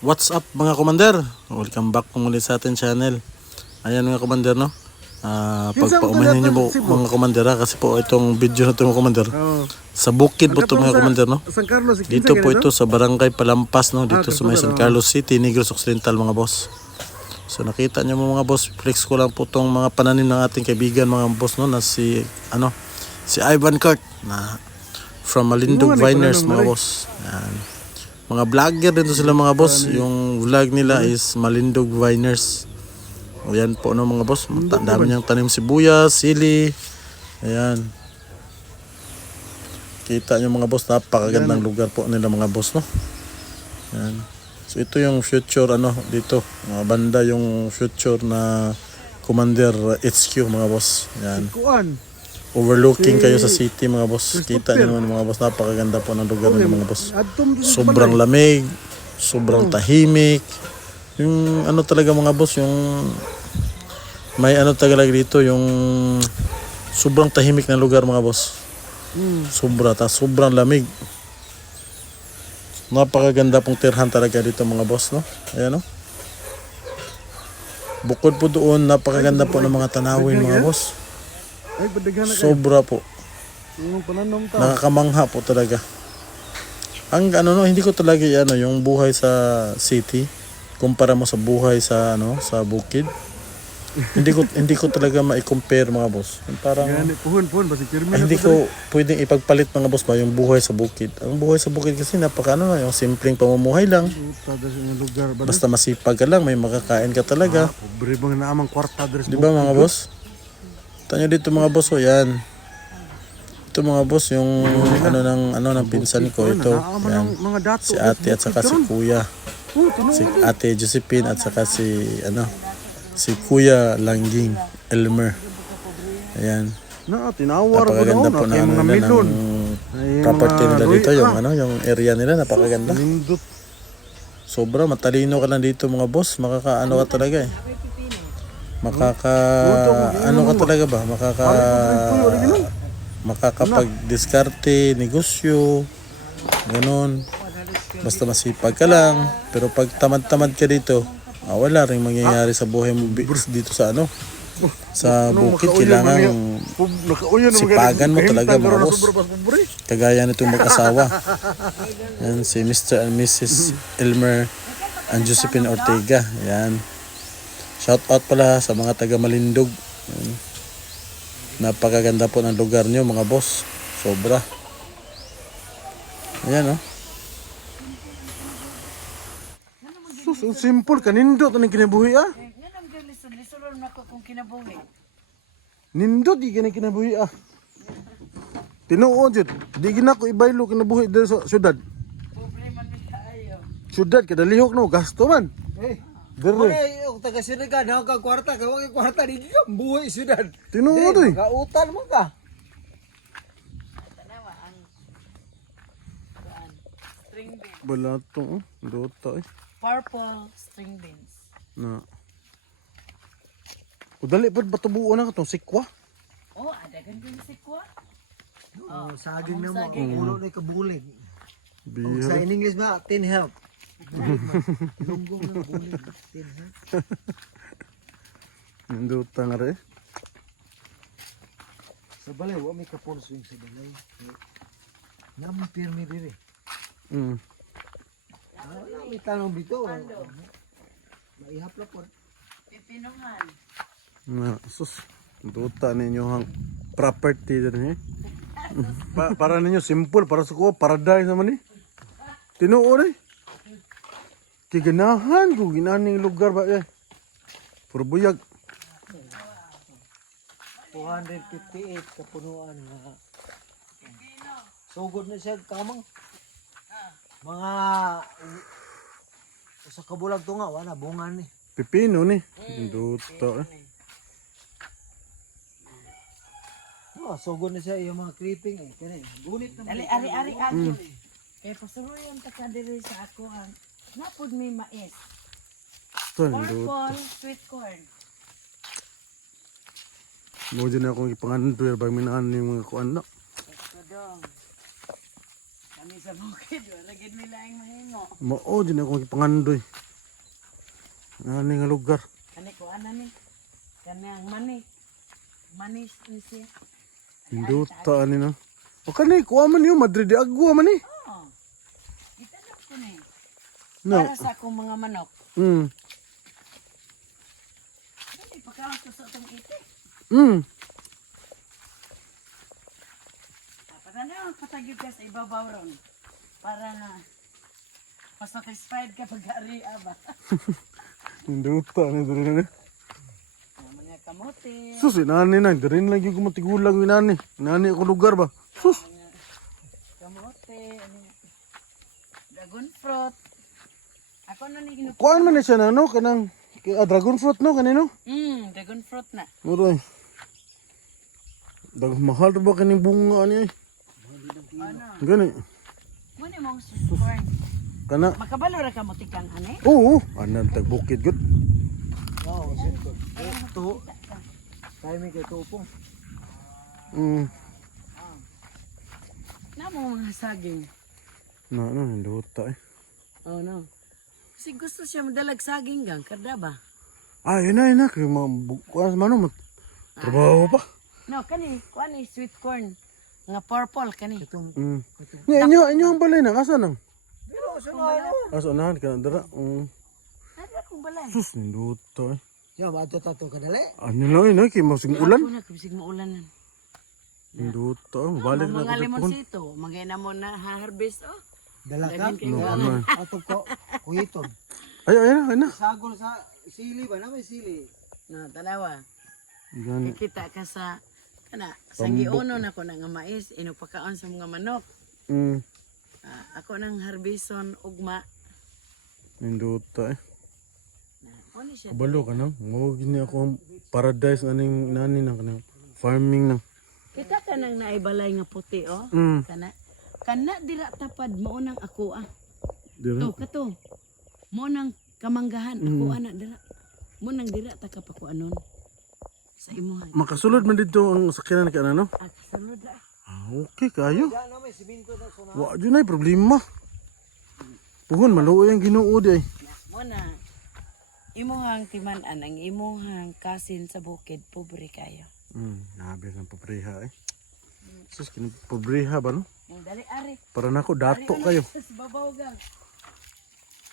What's up mga commander? Welcome back po muli sa ating channel. Ayan mga commander, no? Pagpaumahin nyo po mga commander, kasi po itong video na ito mga commander, sa bukid po ito mga commander, no? Dito po ito sa barangay Palampas, no? Dito sa may San Carlos City, Negros Occidental mga boss. So nakita nyo mga boss, flex ko lang po itong mga pananim ng ating kaibigan mga boss, no? Na si Ivan Kurt na from Malindog Viners mga boss. Ayan. Mga vlogger dito sila mga boss. Yung vlog nila is Malindog Viners. Ayan po no mga boss. Dami niyang tanim sibuyas, sili. Ayan. Kita nyo mga boss, napakagandang lugar po nila mga boss, no. Ayan. So ito yung future dito. Mga banda yung future na Commander HQ mga boss. Ayan. Overlooking kayo sa city mga boss. Kita nyo naman mga boss, napakaganda po ng lugar nila mga boss. Sobrang lamig, sobrang tahimik. Yung talaga mga boss, yung may talaga dito, yung sobrang tahimik na lugar mga boss. Sobrang lamig. Napakaganda pong tirhan talaga dito mga boss, no. Ayan, no. Bukod po doon, napakaganda po ng mga tanawin mga boss. Sobra po. Nakakamangha po talaga. Ang hindi ko talaga yung buhay sa city kumpara mo sa buhay sa sa bukid. hindi ko talaga mai-compare mga boss. Parang hindi ko pwedeng ipagpalit mga boss ba yung buhay sa bukid. Ang buhay sa bukid kasi napaka yung simpleng pamumuhay lang. Basta masipag ka lang, may makakain ka talaga. Di ba mga boss? Tanyo dito mga boss, yan. Ito mga boss, yung ng pinsan ko ito. Yan. Si ate at saka si kuya. Si ate Josephine at saka si kuya Langging Elmer. Ayan. Napakaganda po na nila ng property nila dito, yung area nila, napakaganda. Sobra matalino ka lang dito mga boss, makakaano ka talaga ka talaga ba? Makakapag-diskarte, negosyo, ganoon. Basta masipag ka lang. Pero pag tamad-tamad ka dito, wala rin mangyayari sa buhay mo dito sa sa bukid. Kailangan sipagan mo talaga mga boss. Kagaya nitong mag-asawa. Yan, si Mr. and Mrs. Elmer and Josephine Ortega. Yan. Shout out pala sa mga taga Malindog. Napakaganda po ng lugar nyo mga boss. Sobra. Ayan So simple, kanindot ang kinabuhi Nindot di ganang kinabuhi Tinuod jud. Di gina ko ibaylo kinabuhi dito sa syudad. Syudad kada lihok no, gasto man. Dere. Yung taga Sirigan, ka kwarta, kawag kwarta di ka buhay syudad. Tinuod Kautal mo ka. Tanawa ang string beans. Balato dota Purple string beans. na. Udali pud batubuo na katong sikwa. Oh, adagan din si Kwa. Saging na mo, ulo na kabulig. Bihira. Sa in English ba, tin help. Lunggong na bulig, tin help. Nindota nga rin. Sa balay, may kapon swing sa balay. Naman pirmi diri. May tanong dito. Maihap na po. Pipinungan. Na, sus. Dota ninyo ang property din para ninyo simple, para sa ko paradise naman Tinuod Kiganahan ko ginaning lugar ba puro buyag. 258 kapunuan nga. Sugod na siya kamang. Mga sa kabulag to nga, wala bungan ni. Pipino ni. Dota Sugod na siya yung mga creeping Kani, gunit na. Ari. Kaya pasuruyan ta ka diri sa ako ang napod may mais. Purple sweet corn. Mo dyan akong ipangandoy bag minaan yung mga kuan na. Kodong. Kami sa bukid, wala gid nila ang mahingo. Mao dyan akong ipangandoy. Nani nga lugar. Kani ko ana ni. Kani ang mani. Manis ni siya. Induta ani na. O kani kuha man yun Madrid di agwa man eh. Oo. Itanap ko ni. No. Para sa akong mga manok. Mm. Hindi pagkaon ko sa itong itik. Mm. Patanaw, patagib ka sa ibabaw ron. Para nga pasatisfied ka pag-ari ba. Induta ani diri na. Naman nga kamote. Sus, inani na. Diri na lang yung kumatigulang yung inani. Inani ako lugar ba? Sus. Kamote. Dragon fruit. Ako na ni ginupo. Kuhaan man na siya na no? Kanang dragon fruit no? Kanino? Dragon fruit na. Muro ay. Mahal ba kaning bunga niya eh? Ano? Gani. Muna mong corn. Kana. Makabalo ra ka mo tikang ane? Oo. Anan tagbukid gud. Wow, sito. Ito. Tayo may kay tupong. Mm. Na mo mga saging. Na ano induta eh. Oh no. Kasi gusto siya madalag saging gang, kada ba? Ah, yun na. Kaya kuhaan sa mano. Trabaho pa. No, kani sweet corn. Nga purple kani. Mm. Nga, inyo ang balay na. Asa nang? Pero sa ano? Asa na? Ka na dara. Ada kong balay. Sus, induta eh. Siya, mato tato ka dali. Ano lang yun eh. Kaya masing ulan. Ako na kabisig maulanan. Induta. Balik na Mga ako lemon tagpuan. sito, magay na mo na harvest oh. Dala ka? Lagyan kayo No, nga. ano eh. Ato ko, kuyiton. Ay na. Sagol sa sili ba? Na may sili. No, tanawa. Gani. Kita ka sa sa giuno na ko na nga mais, inupakaon sa mga manok. Mm. Ako nang harbison ugma. Induta eh. Ano siya? Kabalo ka na. Mo gini ako ang paradise aning nani na kanang farming na. Kita ka nang naibalay nga puti oh. Mm. Kana dira tapad mo nang ako ah. Dira. To kato. Mo nang kamanggahan ako ana dira. Mo nang dira ta ka pa ko anon. Sa imuhan. Makasulod man dito ang sakyanan ka na no. Kasulod ra. Okay kayo. Diyan na may siminto na suna. Wa jud nay problema. Puhon maluoy ang Ginoo di ay. Mo na. Imuhang timan-an ang imuhang kasin sa bukid pobre kayo. Nabi ng pobriha eh. Sus kini pobriha ba no? Yung dali ari. Para nako dato kayo. Sa babaw gang.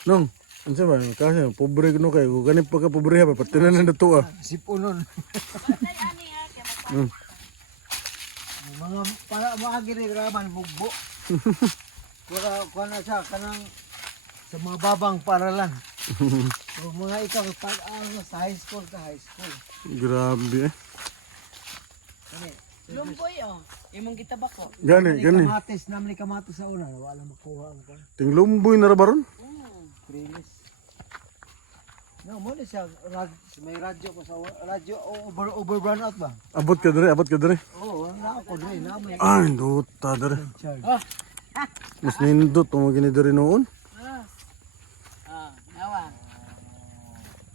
Nong, unsa ba kasi pobre kuno kayo. Gani pagka pobriha pa patinan na dato ah. Sipunon. Patay ani ha kay mapa. Mga para mga giniraman bugbo. Kuha na siya kanang sa mga babang paralan. So, mga ikaw pag sa high school ka high school. Grabe eh. Kani. Lumboy oh. Imong gitabak ko. Gani. Kamatis naman kamatis sa una wala makuha ang kan. Tinglumboy na ra baron. Prilis. No, mo siya may radyo pa sa radyo over run out ba? Abot ka dire. Oo, na ako dre na may Ay, duta dire. charge. Mas nindot mo gini dire noon. Nawa.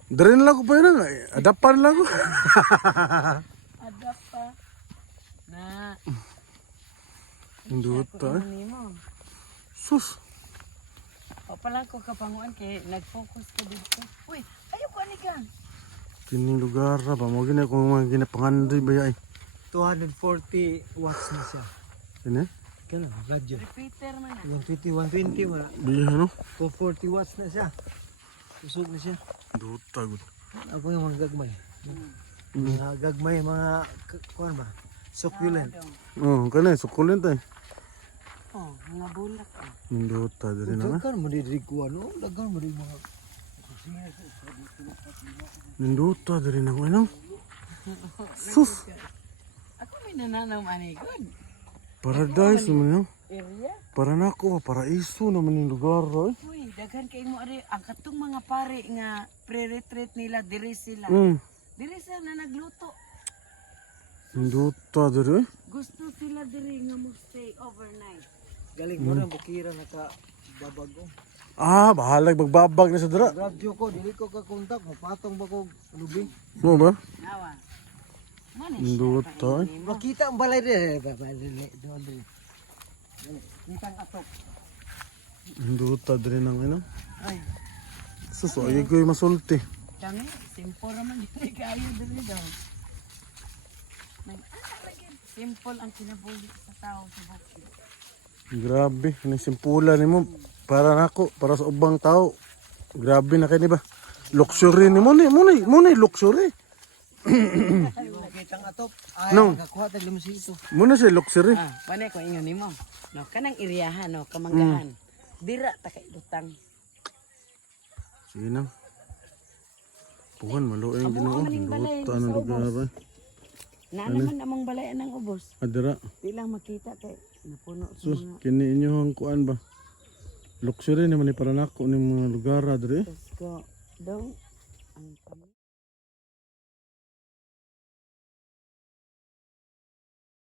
Dire na lang ko pa yun nga. Adapan lang ko. Adap pa. Na. Duta eh. Nimo. Sus. O palang ko kapanguan kay nag-focus ka dito. Uy, ayo ko ani ka. Kining lugar ra ba mo gini kung mga ginapangandoy ba ay. 240 watts na siya. Kini? Kaya radyo. Repeater man na. 120 wala. Biya no. 240 watts na siya. Usog na siya. Duta gud. Ako yung mga gagmay. Mga gagmay, mga kuwan ba? Succulent. Oh, kanay sukulent ay. Oh, mga bulak. Duta dire na. Dagkan mo didig kuwan, no? Dagkan mo didig mga Duta dire na ko nang. Sus. Ako may nananaw ani good. Paradise man Area. Para nako paraiso naman yung lugar ay. Uy, daghan kay mo ari ang katong mga pare nga pre-retreat nila diri sila. Diri sila na nagluto. Duta dire. Gusto sila diri nga mo stay overnight. galing mo na bukira naka babago. Ah, bahalag magbabag na sa dira. Radyo ko, dili ko ka kontak, mapatong ba ko lubi. Mo ba? Nawa. Manis. Duta ay. Makita ang balay dire, doon dire. Kita ang atok. Duta dire nang ina. Ay, Sus, ay ko masulti. kami, simple naman dili kayo dili daw. Simple ang kinabuhi sa tao sa bukid. Grabe, simpulan nimo para nako, para sa ubang tao. Grabe na kay ni ba? Luxury ni mo ni luxury. Kitang atop. Ay, No. nakakuha tag limsi ito. Muna siya luxury. Panay ko ingon nimo. No, kanang iriyahan no, kamanggahan. Dira ta kay lutang. Sige na. Puhan maluoy Amo Ginoo. ang maning balay Luto sa ano ubos. lugar ba? Na naman among balayan ng ubos. Adira. Di lang makita kay napuno sa Sus, mga kini inyo ang kuan ba? Luxury naman ni para nako ni mga lugar adre. ko. Dong ang